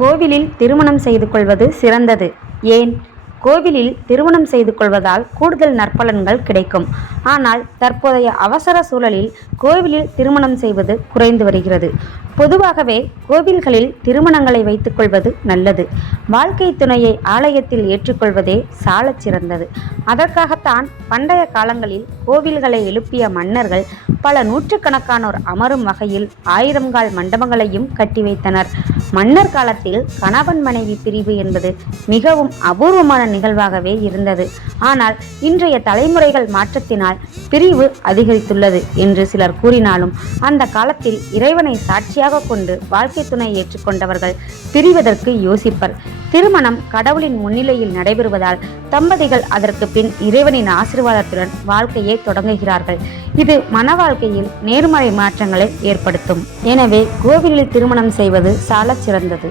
கோவிலில் திருமணம் செய்து கொள்வது சிறந்தது. ஏன்? கோவிலில் திருமணம் செய்து கொள்வதால் கூடுதல் நற்பலன்கள் கிடைக்கும். ஆனால் தற்போதைய அவசர சூழலில் கோவிலில் திருமணம் செய்வது குறைந்து வருகிறது. பொதுவாகவே கோவில்களில் திருமணங்களை வைத்துக் கொள்வது நல்லது. வாழ்க்கை துணையை ஆலயத்தில் ஏற்றுக்கொள்வதே சாலச் சிறந்தது. அதற்காகத்தான் பண்டைய காலங்களில் கோவில்களை எழுப்பிய மன்னர்கள் பல நூற்றுக்கணக்கானோர் அமரும் வகையில் 1000 கால் மண்டபங்களையும் கட்டி வைத்தனர். மன்னர் காலத்தில் கணவன் மனைவி பிரிவு என்பது மிகவும் அபூர்வமான நிகழ்வாகவே இருந்தது. ஆனால் இன்றைய தலைமுறைகள் மாற்றத்தினால் பிரிவு அதிகரித்துள்ளது என்று சிலர் கூறினாலும், அந்த காலத்தில் இறைவனை சாட்சியாக கொண்டு வாழ்க்கை துணை ஏற்றுக்கொண்டவர்கள் பிரிவதற்கு யோசிப்பர். திருமணம் கடவுளின் முன்னிலையில் நடைபெறுவதால் தம்பதிகள் அதற்கு பின் இறைவனின் ஆசீர்வாதத்துடன் வாழ்க்கையை தொடங்குகிறார்கள். இது மன வாழ்க்கையில் நேர்மறை மாற்றங்களை ஏற்படுத்தும். எனவே கோவிலில் திருமணம் செய்வது சாலச் சிறந்தது.